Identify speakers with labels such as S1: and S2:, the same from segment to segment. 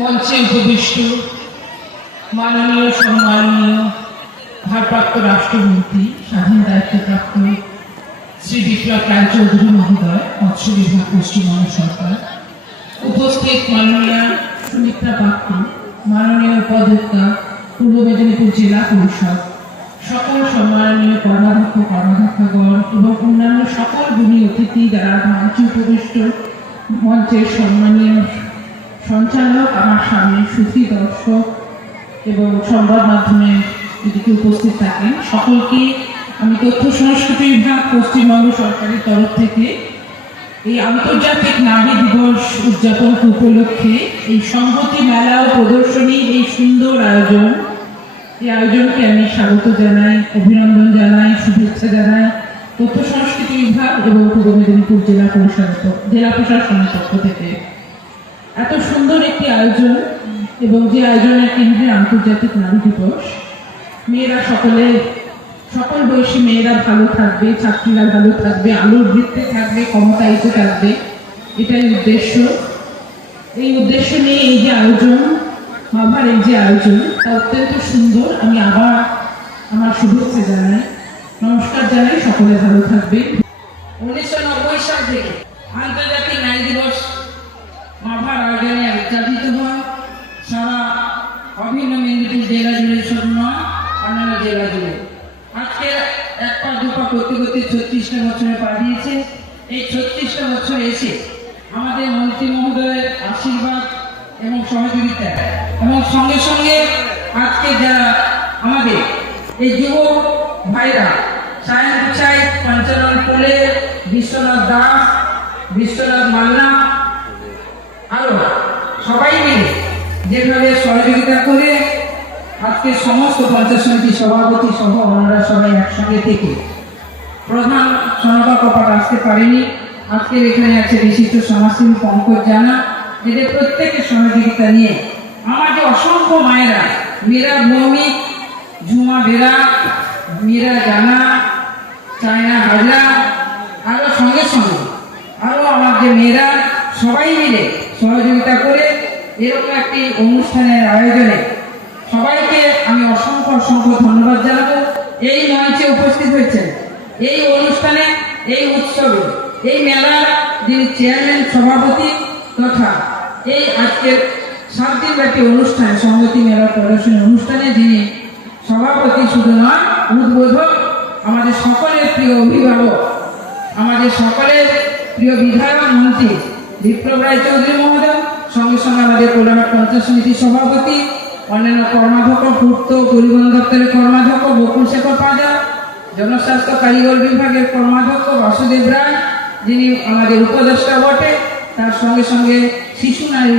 S1: মঞ্চে উপবিষ্ট, মাননীয়, সম্মানীয় ভারপ্রাপ্ত রাষ্ট্রমন্ত্রী, স্বাধীন দায়িত্বপ্রাপ্ত শ্রী বিপ্লব রায় চৌধুরী মহোদয়, মৎস্য বিভাগ, পশ্চিমবঙ্গ সরকার, উপস্থিত মাননীয় সুমিত্রা পাত্র, মাননীয় উপাধ্যক্ষা পূর্ব মেদিনীপুর জেলা পরিষদ, সকল সম্মাননীয় কর্মাধ্যক্ষ, কর্মাধ্যক্ষগণ এবং অন্যান্য সকল গুণী অতিথি যারা মঞ্চে উপবিষ্ট, মঞ্চের সম্মানীয় সঞ্চালক, আমার সামনে সুফি দর্শক এবং সংবাদ মাধ্যমে এদিকে উপস্থিত থাকেন। সকলকে আমি তথ্য সংস্কৃতি বিভাগ, পশ্চিমবঙ্গ সরকারের তরফ থেকে এই আন্তর্জাতিক নারী দিবস উদযাপন উপলক্ষে এই সংহতি মেলা ও প্রদর্শনী, এই সুন্দর আয়োজন। এই আয়োজনকে আমি স্বাগত জানাই, অভিনন্দন জানাই, শুভেচ্ছা জানাই তথ্য সংস্কৃতি বিভাগ এবং পূর্ব মেদিনীপুর জেলা পরিষদ জেলা প্রশাসনের পক্ষ থেকে। এত সুন্দর একটি আয়োজন এবং যে আয়োজনের কেন্দ্রে আন্তর্জাতিক নারী দিবস। মেয়েরা সকলে, সকল বয়সী মেয়েরা ভালো থাকবে, ছাত্রীরা ভালো থাকবে, আলোর বৃত্তে থাকবে, ক্ষমতায়িত থাকবে, এটাই উদ্দেশ্য। এই উদ্দেশ্য নিয়ে এই যে আয়োজন মাভার এই যে আয়োজন, তা অত্যন্ত সুন্দর। আমি আবার আমার শুভেচ্ছা জানাই, নমস্কার জানাই, সকলে ভালো থাকবে
S2: উনিশশো নব্বই সাল থেকে আন্তর্জাতিক নারী দিবস মাভার আয়োজনে উদযাপিত হয় সারা অভিন্ন মেদিনীপুর জেলা জুড়ে শুধু নয় অন্যান্য জেলা জুড়ে আজকে এক পা দু পা করতে করতে ছত্রিশটা বছরে পা দিয়েছে এই এসে আমাদের মন্ত্রী মহোদয়ের আশীর্বাদ এবং সহযোগিতা এবং সঙ্গে সঙ্গে আজকে যারা আমাদের এই যুব ভাইরা, সায়ন পিচাই পঞ্চানন কোলে বিশ্বনাথ দাস, বিশ্বনাথ মান্না, আরও সবাই মিলে যেভাবে সহযোগিতা করে আজকে সমস্ত পঞ্চায়েত সমিতি সভাপতি সহ ওনারা সবাই একসঙ্গে থেকে প্রধান সনবা কপাট আসতে পারেনি। আজকের এখানে আছে বিশিষ্ট সমাজসেবী পঙ্কজ জানা, এদের প্রত্যেকের সহযোগিতা নিয়ে আমার যে অসংখ্য মায়েরা মীরা ভৌমিক ঝুমা বেরা মীরা জানা, চায়না হাজরা আরও সঙ্গে সঙ্গে আরও আমার যে মেয়েরা সবাই মিলে সহযোগিতা করে এরকম একটি অনুষ্ঠানের আয়োজনে সবাইকে আমি অসংখ্য অসংখ্য ধন্যবাদ জানাব। এই মঞ্চে উপস্থিত হয়েছেন, এই অনুষ্ঠানে, এই উৎসবে এই মেলার যিনি চেয়ারম্যান, সভাপতি তথা এই আজকের সাত দিনব্যাপী অনুষ্ঠান সংগতি মেলা প্রদর্শনী অনুষ্ঠানে যিনি সভাপতি শুধু নয় উদ্বোধক আমাদের সকলের প্রিয় অভিভাবক, আমাদের সকলের প্রিয় বিধায়ক মন্ত্রী বিপ্লব রায় চৌধুরী মহোদয়, সঙ্গে সঙ্গে আমাদের কোলাঘাট পঞ্চায়েত সমিতির সভাপতি, অন্যান্য কর্মাধ্যক্ষ পূর্ত পরিবহন দপ্তরের কর্মাধ্যক্ষ বকুল শেখর পাজা, জনস্বাস্থ্য কারিগর বিভাগের কর্মাধ্যক্ষ বাসুদেব রায় যিনি আমাদের উপদেষ্টা বটে, তার সঙ্গে সঙ্গে শিশু নারী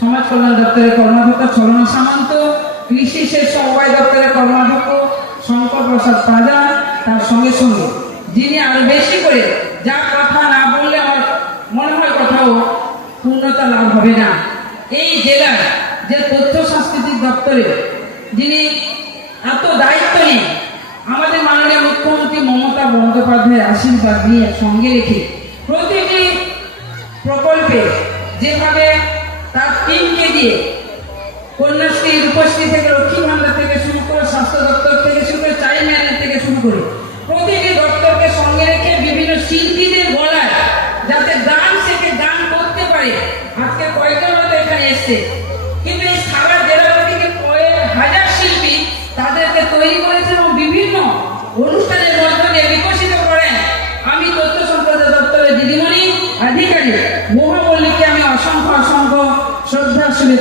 S2: সমাজ কল্যাণ দপ্তরের কর্মাধ্যক্ষ ছলনা সামন্ত, কৃষি সেচ সমবায় দপ্তরের কর্মাধ্যক্ষ শঙ্কর প্রসাদ পাজা তার সঙ্গে সঙ্গে যিনি আরও বেশি করে যা কথা না বললে আমার মনে হয় কোথাও পূর্ণতা লাভ হবে না। এই জেলার যে তথ্য সাংস্কৃতিক দপ্তরে যিনি এত দায়িত্ব নিয়ে আমাদের মাননীয় মুখ্যমন্ত্রী মমতা বন্দ্যোপাধ্যায়ের আশীর্বাদ নিয়ে সঙ্গে রেখে প্রতিটি প্রকল্পে যেভাবে তার টিমকে দিয়ে কন্যাশ্রী রূপশ্রী থেকে লক্ষ্মী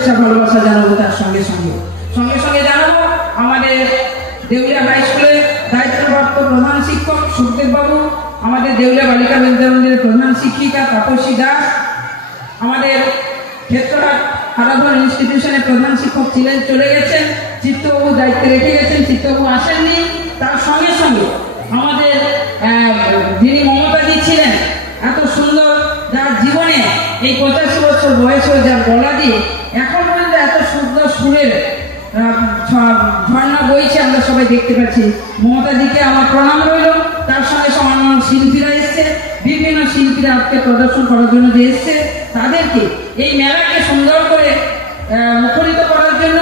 S2: শুভেচ্ছা, ভালোবাসা জানাব তার সঙ্গে সঙ্গে। সঙ্গে সঙ্গে জানাব, আমাদের দেউলিয়া হাই স্কুলের দায়িত্বপ্রাপ্ত প্রধান শিক্ষক সুখদেব বাবু আমাদের দেউলিয়া বালিকা বিদ্যামন্দিরের প্রধান শিক্ষিকা তাপসী দাস, আমাদের ক্ষেত্রহাট আরাধন ইনস্টিটিউশনের প্রধান শিক্ষক ছিলেন, চলে গেছেন। চিত্তবাবু দায়িত্বে রেখে গেছেন, চিত্তবাবু আসেননি। তার সঙ্গে সঙ্গে আমাদের এই পঁচাশি বছর বয়সেও যার গলা দিয়ে এখন পর্যন্ত এত সুন্দর সুরের ঝর্ণা বইছে আমরা সবাই দেখতে পাচ্ছি। মমতাদিকে আমার প্রণাম রইল। তার সঙ্গে সামান্য শিল্পীরা এসছে। বিভিন্ন শিল্পীরা আজকে প্রদর্শন করার জন্য যে এসছে, তাদেরকে এই মেলাকে সুন্দর করে মুখরিত করার জন্য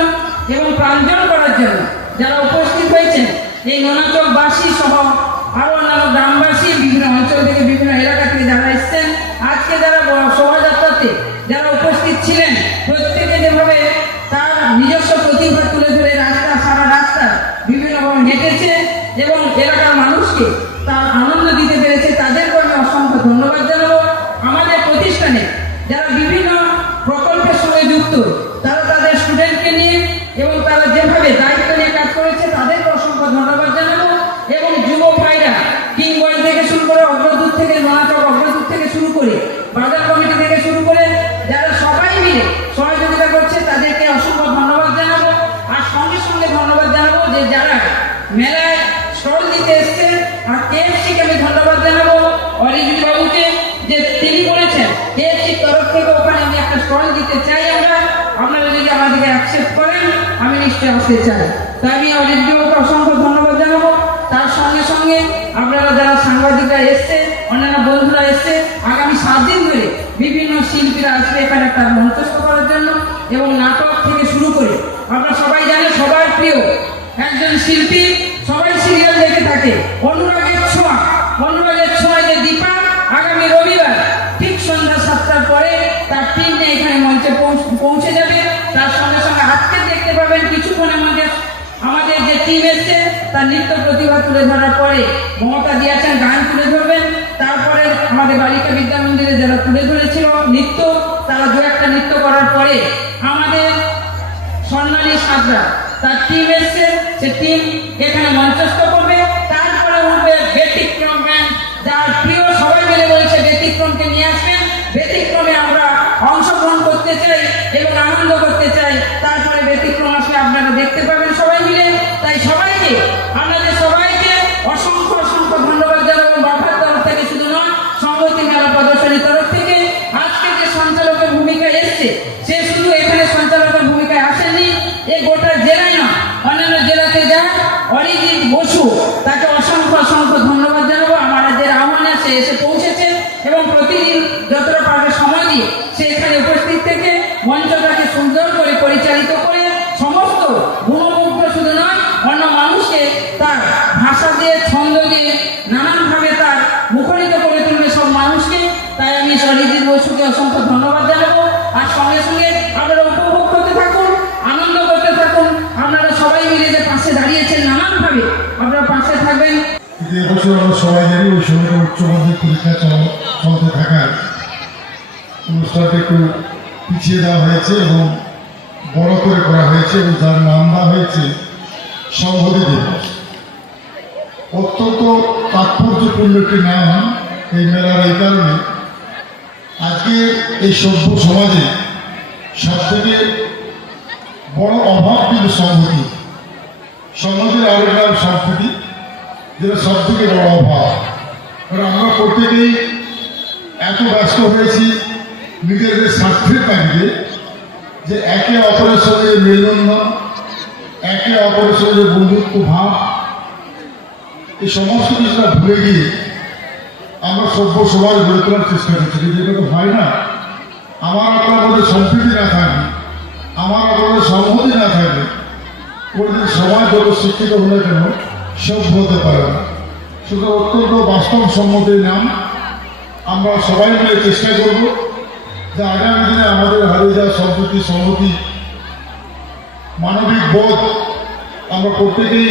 S2: এবং প্রাঞ্জন করার জন্য যারা উপস্থিত হয়েছেন, এই নোনাচকবাসী সহ আরও অন্যান্য গ্রামবাসী বিভিন্ন অঞ্চল থেকে বিভিন্ন এলাকা থেকে তারা যেভাবে দায়িত্ব নিয়ে কাজ করেছে, তাদেরকে অসংখ্য ধন্যবাদ জানাব। এবং যুব ভাইরা কিংবয় থেকে শুরু করে অগ্রদূত থেকে মহাচক অগ্রদূত থেকে শুরু করে বাজার কমিটি থেকে শুরু করে যারা সবাই মিলে সহযোগিতা করছে, তাদেরকে অসংখ্য ধন্যবাদ জানাব। আর সঙ্গে সঙ্গে ধন্যবাদ জানাব যে যারা মেলায় আমি আসতে চাই। তাই আমি অরিজিৎ অসংখ্য ধন্যবাদ জানাব। তার সঙ্গে সঙ্গে আপনারা যারা সাংবাদিকরা এসছে, অন্যান্য বন্ধুরা এসছে, আগামী সাত দিন ধরে বিভিন্ন শিল্পীরা আসবে এখানে একটা মঞ্চস্থ করার জন্য এবং নাটক থেকে শুরু করে আপনারা সবাই জানেন সবার প্রিয় একজন শিল্পী সবাই সিরিয়াল দেখে থাকে। অনুরাগের আমাদের যে টিম এসছে, তার নৃত্য প্রতিভা তুলে ধরার পরে মমতা দিয়েছেন গান তুলে ধরবেন। তারপরে আমাদের বালিকা বিদ্যা মন্দিরে যারা তুলে ধরেছিল নৃত্য, তারা দু একটা নৃত্য করার পরে আমাদের স্বর্ণালী সাজরা তার টিম এসছে। সে টিম এখানে মঞ্চস্থ করবে। তারপরে উঠবে ব্যতিক্রম আনন্দ করতে চাই। তারপরে ব্যতিক্রম আসলে আপনারা দেখতে পাবেন মানুষকে তার ভাষা দিয়ে, ছন্দ দিয়ে নানানভাবে তার মুখরিত করে তুলবে সব মানুষকে। তাই আমি অরিজিৎ বসুকে অসংখ্য ধন্যবাদ জানাব। আর সঙ্গে সঙ্গে আপনারা উপভোগ করতে থাকুন, আনন্দ করতে থাকুন। আপনারা সবাই মিলে যে পাশে দাঁড়িয়েছেন নানানভাবে, আপনারা পাশে থাকবেন।
S3: যে বছর আমরা সবাই জানি ওই সময় উচ্চ মাধ্যমিক পরীক্ষা চলতে থাকার অনুষ্ঠানটা একটু পিছিয়ে দেওয়া হয়েছে এবং বড় করে করা হয়েছে এবং যার নাম দেওয়া হয়েছে। সংহতি দিবস অত্যন্ত তাৎপর্যপূর্ণ একটি নাম এই মেলার এই কারণে আজকে এই সভ্য সমাজে সব থেকে বড় অভাব কিন্তু সংহতি। সমাজের আরেক নাম সম্প্রীতি যেটা সব থেকে বড় অভাব। কারণ আমরা প্রত্যেকেই এত ব্যস্ত হয়েছি নিজেদের স্বার্থের তাগিদে যে একে অপরের সঙ্গে মেলবন্ধন একে অপরের সঙ্গে বন্ধুত্ব, ভাব, এই সমস্ত কিছুটা ভুলে গিয়ে আমরা সভ্য সমাজ গড়ে তোলার চেষ্টা করছি। এটা তো হয় না। আমার আপনার মধ্যে সম্প্রীতি না থাকবে। আমার আপনাদের সংহতি না থাকবে। কোনদিন সমাজ যত শিক্ষিত হলে কেন সভ্য হতে পারে না। শুধু অত্যন্ত বাস্তবসম্মত এই নাম আমরা সবাই মিলে চেষ্টা করব যে আগামী দিনে আমাদের হারিয়ে যাওয়া সম্প্রীতি সংহতি মানবিক বোধ আমরা প্রত্যেকেই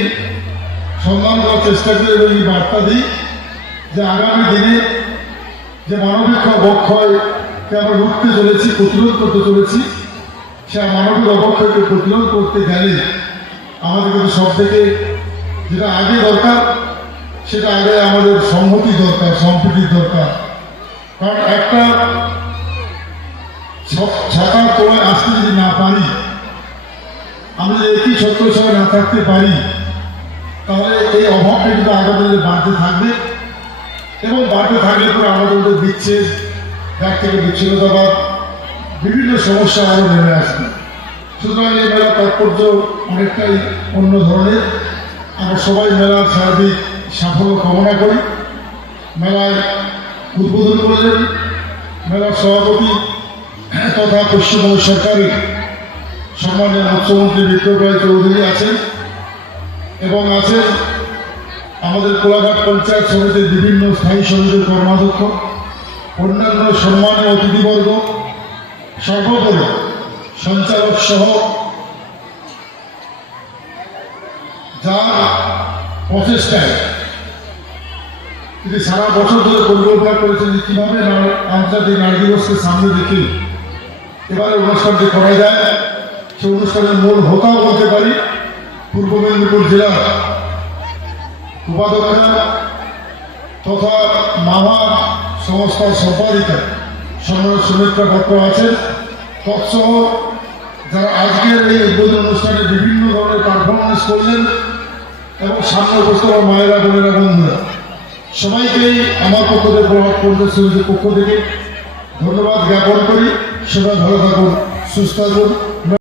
S3: সন্ধান করার চেষ্টা করি এবং এই বার্তা দিই যে আগামী দিনে যে মানবিক অবক্ষয়কে আমরা রুখতে চলেছি, প্রতিরোধ করতে চলেছি, সে মানবিক অবক্ষয়কে প্রতিরোধ করতে গেলে আমাদের কিন্তু সব থেকে যেটা আগে দরকার, সেটা আগে আমাদের সংহতি দরকার, সম্প্রীতির দরকার। কারণ একটা ছাতার তলায় আসতে যদি না পারি আমরা একই সবাই না থাকতে পারি, তাহলে এই অভাবটা কিন্তু আগামী বাড়তে থাকবে। এবং বাড়তে থাকলে পরে আমাদের মধ্যে বিচ্ছেদ ব্যাগ থেকে বিচ্ছিন্নতাবাদ, বিভিন্ন সমস্যা আরও নেমে আসবে। সুতরাং এই মেলার তাৎপর্য অনেকটাই অন্য ধরনের। আমরা সবাই মেলার সার্বিক সাফল্য কামনা করি। মেলায় উদ্বোধন করলেন মেলার সভাপতি তথা পশ্চিমবঙ্গ সরকারের সম্মানীয় মুখ্যমন্ত্রী বিক্রম রায় চৌধুরী আছেন এবং আছেন আমাদের কোলাঘাট পঞ্চায়েত সমিতির বিভিন্ন স্থায়ী সমিতির কর্মাধ্যক্ষ, অন্যান্য সম্মানীয় অতিথিবর্গ, সর্বোপরি সঞ্চালক সহ যার প্রচেষ্টায় তিনি সারা বছর ধরে পরিকল্পনা করেছেন কীভাবে আন্তর্জাতিক নারী দিবসকে সামনে রেখে এবারে অনুষ্ঠানটি করা যায়। সে অনুষ্ঠানের মূল হোতাও বলতে পারি, পূর্ব মেদিনীপুর জেলার উপাধ্যক্ষা তথা মামা সংস্থার সম্পাদিকা সম্রাট সুমিত্রা ভট্ট আছেন। তৎসহ যারা আজকের এই উদ্বোধন অনুষ্ঠানে বিভিন্ন ধরনের পারফরমেন্স করলেন এবং সামনে উপস্থিত মায়েরা, বোনেরা, বন্ধুরা, সবাইকেই আমার পক্ষ থেকে প্রভাব সমিতির পক্ষ থেকে ধন্যবাদ জ্ঞাপন করি। সবাই ভালো থাকুন, সুস্থ থাকুন।